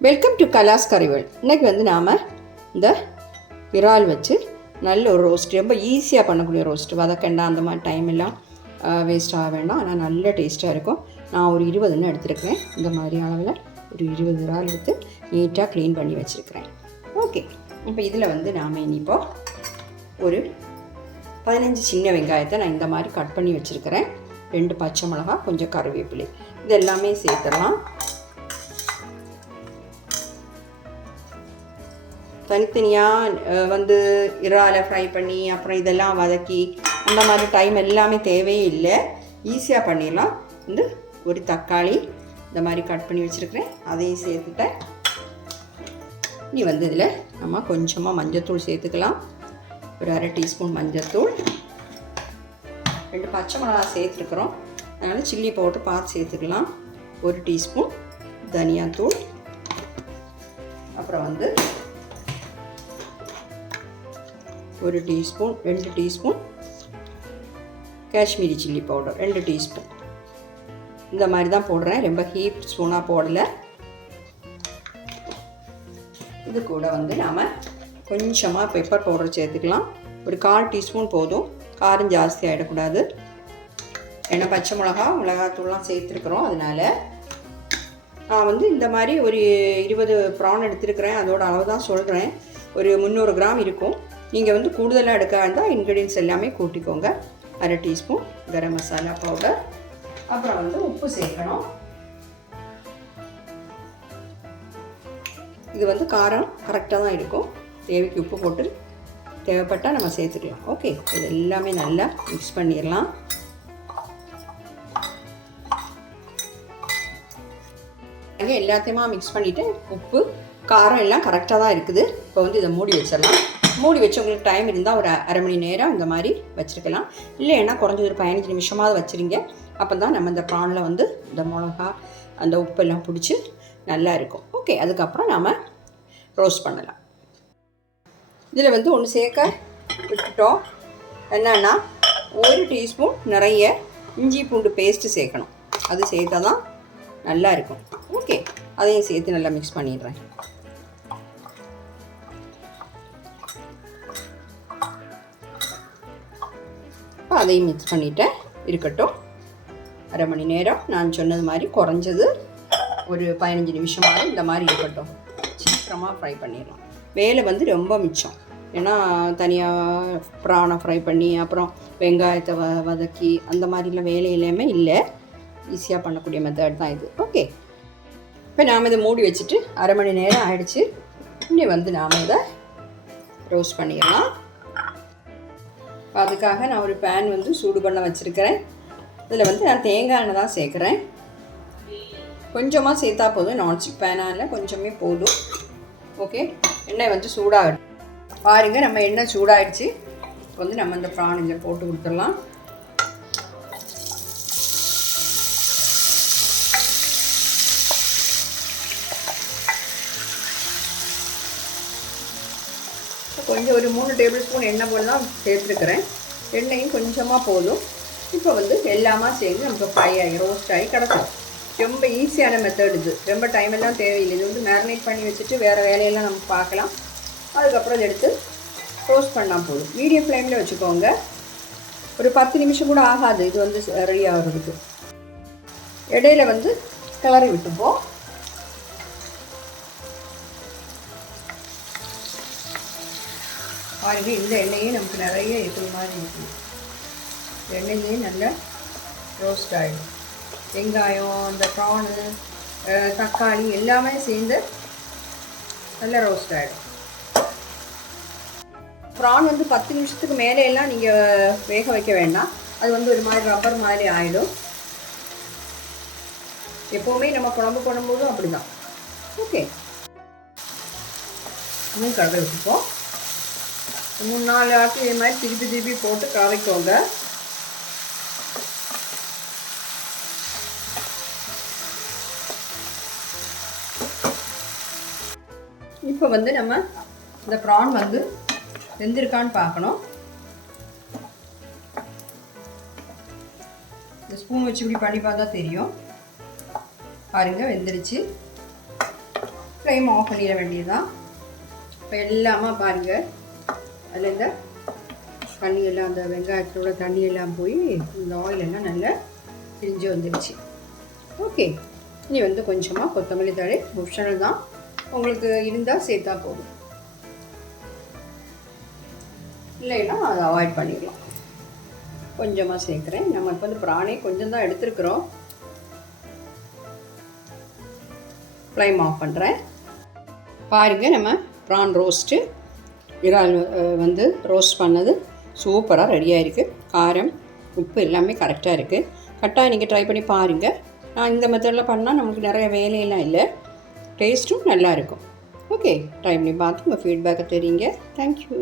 Welcome to கலாஸ் கறிவல் இன்றைக்கி வந்து நாம் இந்த இறால் வச்சு நல்ல ஒரு ரோஸ்ட் ரொம்ப ஈஸியாக பண்ணக்கூடிய ரோஸ்ட் வதக்கண்டா அந்த மாதிரி டைம் எல்லாம் வேஸ்ட் ஆக வேண்டாம். ஆனால் நல்ல டேஸ்ட்டாக இருக்கும். நான் ஒரு இருபதுன்னு எடுத்துருக்கிறேன். இந்த மாதிரி அளவில் ஒரு இருபது இறால் எடுத்து நீட்டாக க்ளீன் பண்ணி வச்சுருக்கிறேன். ஓகே இப்போ இதில் வந்து நாம் இனிப்போ ஒரு பதினஞ்சு சின்ன வெங்காயத்தை நான் இந்த மாதிரி கட் பண்ணி வச்சுருக்கிறேன். ரெண்டு பச்சை மிளகா கொஞ்சம் கருவேப்பிலை. இது எல்லாமே சேர்த்துடலாம். தனித்தனியாக வந்து இறாலை ஃப்ரை பண்ணி அப்புறம் இதெல்லாம் வதக்கி அந்த மாதிரி டைம் எல்லாமே தேவையே இல்லை. ஈஸியாக பண்ணிடலாம். வந்து ஒரு தக்காளி இந்த மாதிரி கட் பண்ணி வச்சுருக்கிறேன். அதையும் சேர்த்துட்டேன். இனி வந்து இதில் நம்ம கொஞ்சமாக மஞ்சத்தூள் சேர்த்துக்கலாம். ஒரு அரை டீஸ்பூன் மஞ்சத்தூள். ரெண்டு பச்சை மிளகா சேர்த்துருக்குறோம். அதனால் சில்லி போட்டு பார்த்து சேர்த்துக்கலாம். ஒரு டீஸ்பூன் தனியாத்தூள். அப்புறம் வந்து ஒரு டீஸ்பூன் ரெண்டு டீஸ்பூன் காஷ்மீரி சில்லி பவுடர் ரெண்டு டீஸ்பூன். இந்த மாதிரி தான் போடுறேன். ரொம்ப ஹீப் ஸ்பூனாக போடலை. இது கூட வந்து நாம் கொஞ்சமாக பெப்பர் பவுடர் சேர்த்துக்கலாம். ஒரு கால் டீஸ்பூன் போதும். காரம் ஜாஸ்தி ஆகிடக்கூடாது ஏன்னா பச்சை மிளகா மிளகாத்தூள்லாம் சேர்த்துருக்குறோம். அதனால் நான் வந்து இந்த மாதிரி ஒரு இருபது ப்ரான் எடுத்துருக்கிறேன். அதோட அளவு தான் சொல்கிறேன் ஒரு முந்நூறு கிராம் இருக்கும். நீங்கள் வந்து கூடுதலாக எடுக்க இருந்தால் இன்க்ரீடியன்ஸ் எல்லாமே கூட்டிக்கோங்க. அரை டீஸ்பூன் கரம் மசாலா பவுடர் அப்புறம் வந்து உப்பு சேர்க்கணும். இது வந்து காரம் கரெக்டாக தான் இருக்கும். தேவைக்கு உப்பு போட்டு தேவைப்பட்டால் நம்ம சேர்த்துக்கலாம். ஓகே இது எல்லாமே நல்லா மிக்ஸ் பண்ணிடலாம். அங்கே எல்லாத்தையுமா மிக்ஸ் பண்ணிவிட்டு உப்பு காரம் எல்லாம் கரெக்டாக தான் இருக்குது. இப்போ வந்து இதை மூடி வச்சிடலாம். மூடி வச்சு உங்களுக்கு டைம் இருந்தால் ஒரு அரை மணி நேரம் இந்த மாதிரி வச்சுருக்கலாம். இல்லைன்னா குறைஞ்சது ஒரு பதினஞ்சு நிமிஷமாவது வச்சுருங்க. அப்போ தான் நம்ம இந்த ப்ரானில் வந்து இந்த மிளகா அந்த உப்பெல்லாம் பிடிச்சி நல்லா இருக்கும். ஓகே அதுக்கப்புறம் நாம் ரோஸ்ட் பண்ணலாம். இதில் வந்து ஒன்று சேர்க்க விட்டுட்டோம். என்னன்னா ஒரு டீஸ்பூன் நிறைய இஞ்சி பூண்டு பேஸ்ட்டு சேர்க்கணும். அது சேர்த்தா தான் நல்லா இருக்கும். ஓகே அதையும் சேர்த்து நல்லா மிக்ஸ் பண்ணிடுறேன். இப்போ அதையும் மிக்ஸ் பண்ணிவிட்டேன் இருக்கட்டும். அரை மணி நேரம் நான் சொன்னது மாதிரி குறைஞ்சது ஒரு பதினஞ்சு நிமிஷமாக இந்த மாதிரி இருக்கட்டும். சீக்கிரமாக ஃப்ரை பண்ணிடலாம். வேலை வந்து ரொம்ப மிச்சம். ஏன்னா தனியாக ப்ரானை ஃப்ரை பண்ணி அப்புறம் வெங்காயத்தை வ வதக்கி அந்த மாதிரிலாம் வேலையிலையுமே இல்லை. ஈஸியாக பண்ணக்கூடிய மெத்தட் தான் இது. ஓகே இப்போ நாம் இதை மூடி வச்சுட்டு அரை மணி நேரம் ஆயிடுச்சு. இன்னும் வந்து நாம் இதை ரோஸ்ட் பண்ணிடலாம். அதுக்காக நான் ஒரு பேன் வந்து சூடு பண்ண வச்சுருக்கிறேன். இதில் வந்து நான் தேங்காய் எண்ணெய் தான் சேர்க்குறேன். கொஞ்சமாக சேர்த்தா போதும். நான்ஸ்டிக் பேனாக இல்லை கொஞ்சமே போதும். ஓகே எண்ணெய் வந்து சூடாகட்டும். பாருங்க நம்ம எண்ணெய் சூடாகிடுச்சு இப்போ வந்து நம்ம இந்த ப்ரான் இதில் போட்டு கொடுத்துடலாம். கொஞ்சம் ஒரு மூணு டேபிள் ஸ்பூன் எண்ணெய் போல் தான் சேர்த்துருக்குறேன். எண்ணெயும் கொஞ்சமாக போதும். இப்போ வந்து எல்லாமா சேர்ந்து நமக்கு ஃப்ரை ஆகி ரோஸ்ட் ஆகி கிடக்கும். ரொம்ப ஈஸியான மெத்தட் இது. ரொம்ப டைம் எல்லாம் தேவையில்லை. இது வந்து மேரினேட் பண்ணி வச்சுட்டு வேறு வேலையெல்லாம் நம்ம பார்க்கலாம். அதுக்கப்புறம் இதை எடுத்து ரோஸ்ட் பண்ணால் போதும். மீடியம் ஃப்ளேமில் வச்சுக்கோங்க. ஒரு பத்து நிமிஷம் கூட ஆகாது. இது வந்து ரெடி ஆகிறதுக்கு. இடையில வந்து கிளறி விட்டுப்போம். பாருங்க இந்த எண்ணெயே நமக்கு நிறைய இருக்கிற மாதிரி இருக்கும் எண்ணெயே நல்லா ரோஸ்ட் ஆகிடும் வெங்காயம் அந்த ப்ரானு தக்காளி எல்லாமே சேர்ந்து நல்லா ரோஸ்ட் ஆகிடும் ப்ரான் வந்து பத்து நிமிஷத்துக்கு மேலே எல்லாம் நீங்கள் வேக வைக்க வேண்டாம். அது வந்து ஒரு மாதிரி ரப்பர் மாதிரி ஆகிடும் எப்போவுமே நம்ம குழம்பு போடும்போதும் அப்படி தான் ஓகே இன்னும் கடலை வச்சுப்போம். மூணு நாலு ஆட்டு இதே மாதிரி திருப்பி திருப்பி போட்டு கலவைக்கோங்க இப்போ வந்து நம்ம இந்த ப்ரான் வந்து வெந்திருக்கான்னு பார்க்கணும். இந்த ஸ்பூன் வச்சு இப்படி பண்ணி பார்த்தா தெரியும். பாருங்க வெந்துருச்சு. ஃப்ளேம் ஆஃப் பண்ணிட வேண்டியதுதான். இப்போ எல்லாமே பாருங்கள் அதில் இந்த தண்ணியெல்லாம் அந்த வெங்காயத்தோட தண்ணி எல்லாம் போய் இந்த ஆயிலெல்லாம் நல்லா பிரிஞ்சு வந்துடுச்சு ஓகே இனி வந்து கொஞ்சமாக கொத்தமல்லி தழை ஆப்ஷனல் தான். உங்களுக்கு இருந்தால் சேர்த்தா போதும். இல்லைன்னா அதை அவாய்ட் பண்ணிக்கலாம். கொஞ்சமாக சேர்க்குறேன். நம்ம இப்போ வந்து பிராணே கொஞ்சம் தான் எடுத்துருக்குறோம். ஃப்ளைம் ஆஃப் பண்ணுறேன் பாருங்கள் நம்ம ப்ரான் ரோஸ்ட்டு இறால் வந்து ரோஸ்ட் பண்ணது சூப்பராக ரெடியாக இருக்குது காரம் உப்பு எல்லாமே கரெக்டாக இருக்குது கரெக்டாக நீங்கள் ட்ரை பண்ணி பாருங்கள் நான் இந்த மெத்தடில் பண்ணால் நமக்கு நிறைய வேலையெல்லாம் இல்லை. டேஸ்ட்டும் நல்லா இருக்கும். ஓகே ட்ரை பண்ணி பார்த்து உங்கள் ஃபீட்பேக்கை தெரியுங்க. தேங்க்யூ